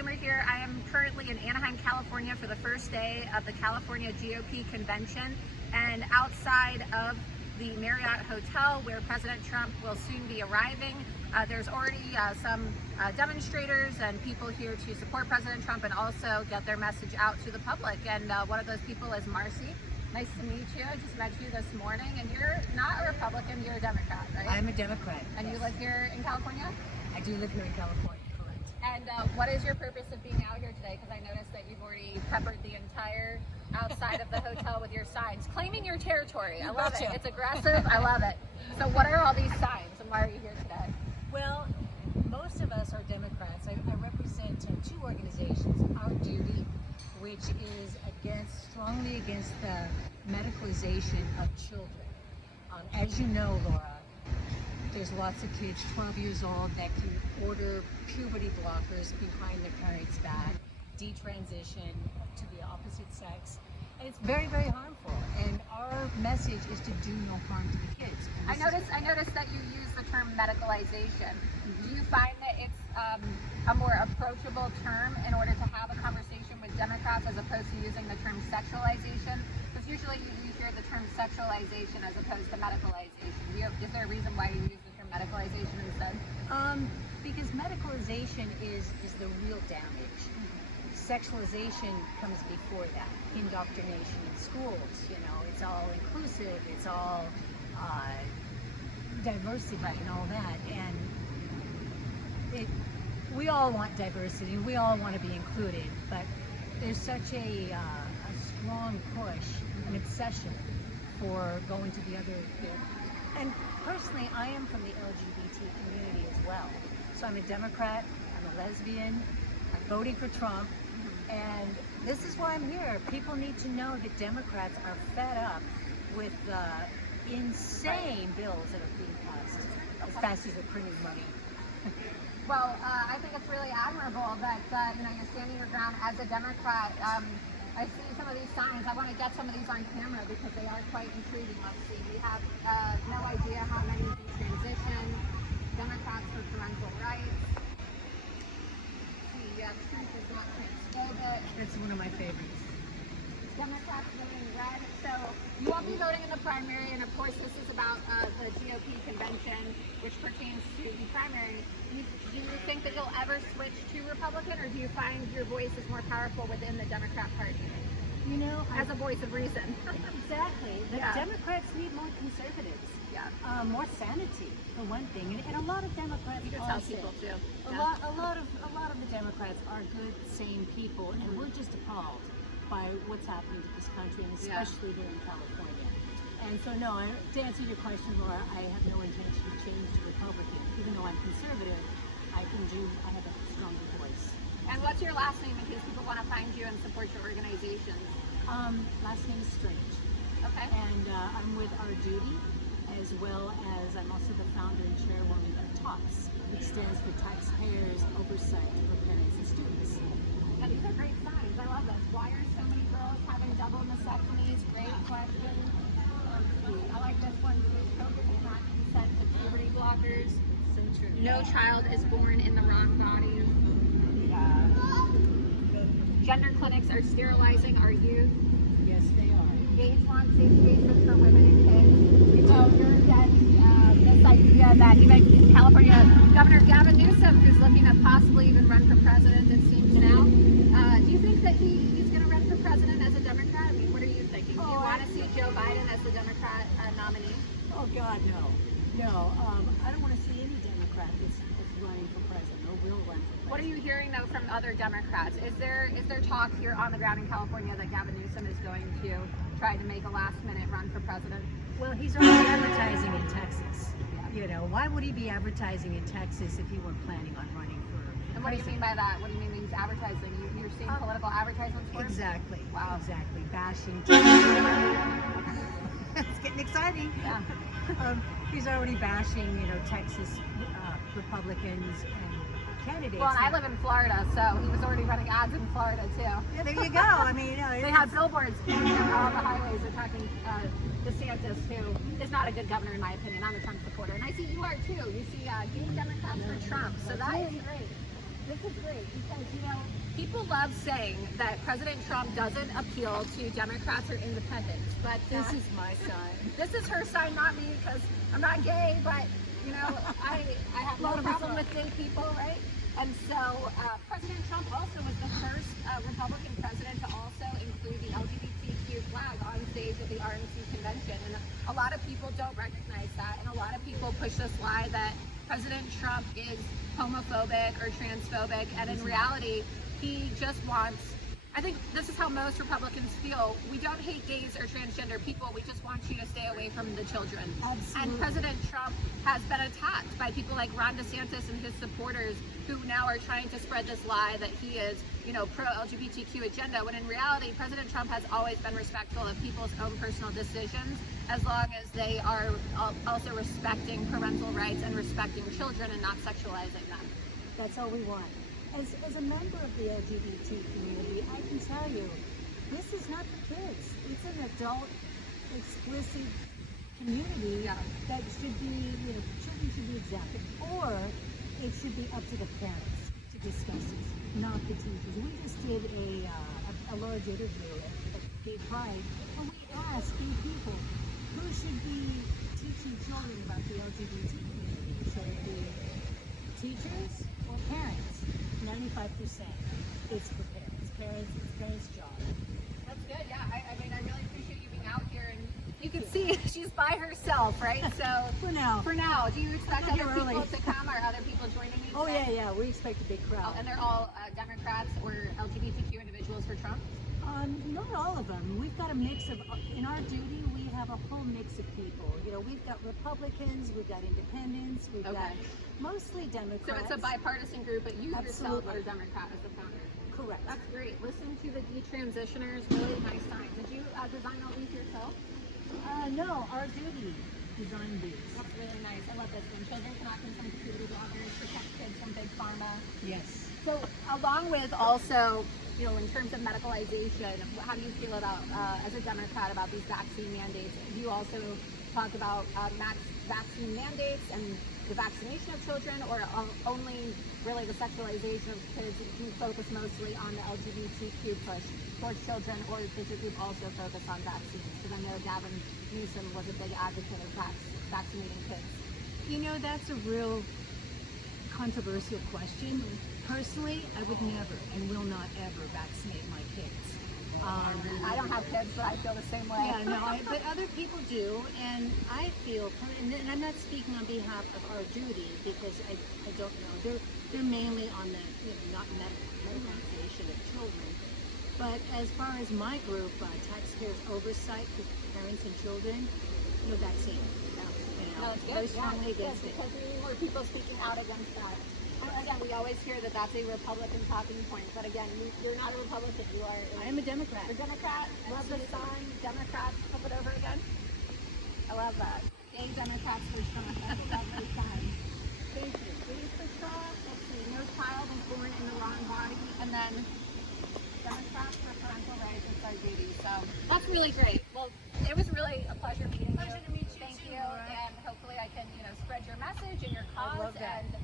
Bloomer here. I am currently in Anaheim, California for the first day of the California GOP convention, and outside of the Marriott Hotel where President Trump will soon be arriving, there's already some demonstrators and people here to support President Trump and also get their message out to the public. And one of those people is Marcy. Nice to meet you. I just met you this morning, and you're not a Republican, you're a Democrat, right? I'm a Democrat. And yes. You live here in California? I do live here in California, correct. And what is your purpose of being out here today? Because I noticed that you've already peppered the entire outside of the hotel with your signs, claiming your territory. I love it. It's aggressive. I love it. So what are all these signs, and why are you here today? Well, most of us are Democrats. I represent two organizations. Our Duty, which is strongly against the medicalization of children. As you know, Laura, there's lots of kids 12 years old that can order puberty blockers behind their parents' back, detransition to the opposite sex, and it's very, very harmful. And our message is to do no harm to the kids. I noticed that you use the term medicalization. Do you find that it's a more approachable term in order to have a conversation with Democrats as opposed to using the term sexualization? Because usually you hear the term sexualization as opposed to medicalization. Is there a reason why you use the term medicalization instead? Because medicalization is the real damage. Sexualization comes before that. Indoctrination in schools, it's all inclusive, it's all diversity and all that. And we all want diversity, we all want to be included, but there's such a strong push, an obsession for going to the other. And personally, I am from the LGBT community as well. So I'm a Democrat, I'm a lesbian, I'm voting for Trump, and this is why I'm here. People need to know that Democrats are fed up with the insane bills that are being passed as fast as they're printing money. Well, I think it's really admirable that you're standing your ground as a Democrat. I see some of these signs. I want to get some of these on camera because they are quite intriguing. Let's see. We have no idea how many detransition, Democrats for parental rights. See, truth is not transphobic. That's one of my favorites. Democrats voting red. So you won't be voting in the primary, and of course this is about the GOP convention, which pertains to the primary. Do you think that you'll ever switch to Republican, or do you find your voice is more powerful within the Democrat Party? As a voice of reason. Exactly. The Democrats need more conservatives. Yeah. More sanity, for one thing, and a lot of Democrats. You can tell people too. A lot of the Democrats are good, sane people, and we're just appalled by what's happening to this country, and especially here in California. And so, no, to answer your question, Laura, I have no intention to change to Republican. Even though I'm conservative, I have a stronger voice. And what's your last name in case people want to find you and support your organizations? Last name is Strange. Okay. And I'm with Our Duty, as well as I'm also the founder and chairwoman of TOPS, which stands for Taxpayers Oversight for Parents and Students. And these are great signs. I love this. Why are so many girls having double mastectomies? Great question. I like this one too. COVID does not consent to puberty blockers. So true. No child is born in the wrong body. Gender clinics are sterilizing our youth. Yes, they are. Gays want safe spaces for women and kids. You're against this idea that even California Governor Gavin Newsom, who's looking to possibly even run for president, it seems now. Do you think that he's going to run for president as a Democrat? I mean, what are you thinking? Do you want to see Joe Biden as the Democrat nominee? Oh God, no. No, I don't want to see any Democrat that's running for president or will run for president. What are you hearing though from other Democrats? Is there talk here on the ground in California that Gavin Newsom is going to try to make a last-minute run for president? Well, he's already advertising in Texas. Why would he be advertising in Texas if he weren't planning on running for president? And what do you mean by that? What do you mean he's advertising? You're seeing political advertisements for him? Exactly. Wow. Exactly. Bashing. It's getting exciting. Yeah. He's already bashing, Texas Republicans and candidates. Well, and I live in Florida, so he was already running ads in Florida too. Yeah, there you go. I mean, they had billboards on the highways attacking DeSantis, who is not a good governor in my opinion. I'm a Trump supporter, and I see you are too. You see gay Democrats for Trump, so that is great. This is great because, people love saying that President Trump doesn't appeal to Democrats or independents, but This is my sign. this is her sign, not me, because I'm not gay, but, I have no problem with gay people, right? And so President Trump also was the first Republican president to also include the LGBTQ flag on stage at the RNC convention. And a lot of people don't recognize that, and a lot of people push this lie that President Trump is homophobic or transphobic, and in reality, he just wants, I think this is how most Republicans feel. We don't hate gays or transgender people. We just want you to stay away from the children. Absolutely. And President Trump has been attacked by people like Ron DeSantis and his supporters who now are trying to spread this lie that he is, pro-LGBTQ agenda, when in reality, President Trump has always been respectful of people's own personal decisions, as long as they are also respecting parental rights and respecting children and not sexualizing them. That's all we want. As a member of the LGBT community, I can tell you, this is not for kids. It's an adult, explicit community that should be, children should be exempted, or it should be up to the parents to discuss this, not the teachers. We just did a large interview at Gay Pride, and we asked gay people who should be teaching children about the LGBT community. Should it be teachers or parents? 95% it's for parents. It's parents' job. That's good. Yeah, I mean, I really appreciate you being out here, and you can see she's by herself, right? So For now. do you expect I'm other here people early. to come, or other people joining you? Oh today? yeah, we expect a big crowd. And they're all Democrats or LGBTQ individuals for Trump? Not all of them. We've got a mix of, in our duty, we have a whole mix of people. We've got Republicans, we've got independents, we've got mostly So Democrats. it's a bipartisan group, but you yourself Absolutely. are a Democrat as the founder. Correct. That's great. Listen to the detransitioners, really nice signs. Did you design all these yourself? No, our duty designed these. That's really nice. I love this one. Children cannot consume puberty blockers, protect kids from big pharma. Yes. So along with also, in terms of medicalization, how do you feel about, as a Democrat, about these vaccine mandates? Do you also talk about max vaccine mandates and the vaccination of children, or only really the sexualization of kids? Do you focus mostly on the LGBTQ push towards children, or does your group also focus on vaccines? Because I know Gavin Newsom was a big advocate of vaccinating kids. That's a real controversial question. Personally, I would never and will not ever vaccinate my kids. I don't have kids, but I feel the same way. Yeah, no, but other people do, and I feel, and I'm not speaking on behalf of our duty, because I don't know. They're mainly on the not medicalization of children. But as far as my group, taxpayers oversight for parents and children, no vaccine. No, it's good. Very strongly against it. Because we need more people speaking out against that. Again, we always hear that that's a Republican talking point, but again, you're not a Republican. You are. I am a Democrat. You're a Democrat. Love the sign. Democrats. Flip it over again. I love that. Gay Democrats for Trump. That's a lovely sign. Thank you. Gays for Trump. Let's see. No child is born in the wrong body, and then Democrats for parental rights. It's our duty. So that's really great. Well, it was really a pleasure meeting you. Pleasure to meet you. Thank too, you, Laura. and hopefully I can, spread your message and your cause. love that. And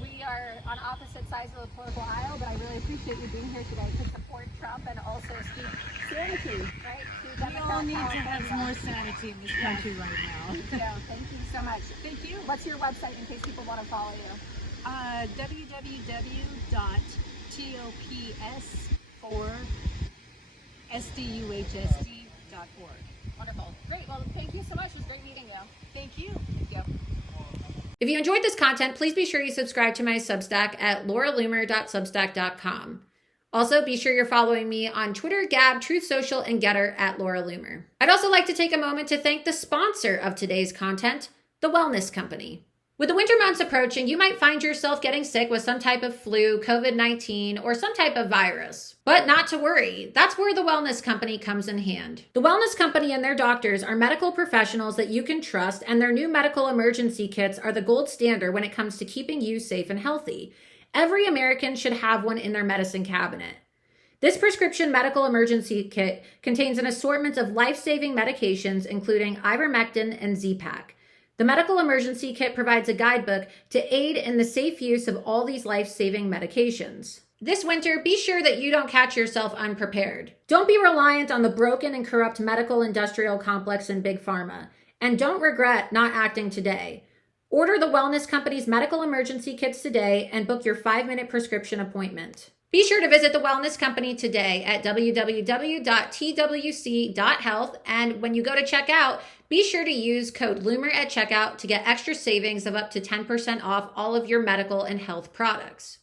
we are on opposite sides of the political aisle, but I really appreciate you being here today to support Trump and also speak sanity, right? To We all need to have California. more sanity in this country right now. Thank you so much. Thank you. What's your website in case people want to follow you? www.tops4sduhsd.org. Wonderful. Great. Well, thank you so much. It was great meeting you. Thank you. Thank you. If you enjoyed this content, please be sure you subscribe to my Substack at lauraloomer.substack.com. Also, be sure you're following me on Twitter, Gab, Truth Social, and Getter at Laura Loomer. I'd also like to take a moment to thank the sponsor of today's content, The Wellness Company. With the winter months approaching, you might find yourself getting sick with some type of flu, COVID-19, or some type of virus. But not to worry, that's where the Wellness Company comes in hand. The Wellness Company and their doctors are medical professionals that you can trust, and their new medical emergency kits are the gold standard when it comes to keeping you safe and healthy. Every American should have one in their medicine cabinet. This prescription medical emergency kit contains an assortment of life-saving medications, including ivermectin and Z-Pak. The Medical Emergency Kit provides a guidebook to aid in the safe use of all these life-saving medications. This winter, be sure that you don't catch yourself unprepared. Don't be reliant on the broken and corrupt medical industrial complex and big pharma. And don't regret not acting today. Order the wellness company's medical emergency kits today and book your 5-minute prescription appointment. Be sure to visit the wellness company today at www.twc.health. And when you go to checkout, be sure to use code LUMER at checkout to get extra savings of up to 10% off all of your medical and health products.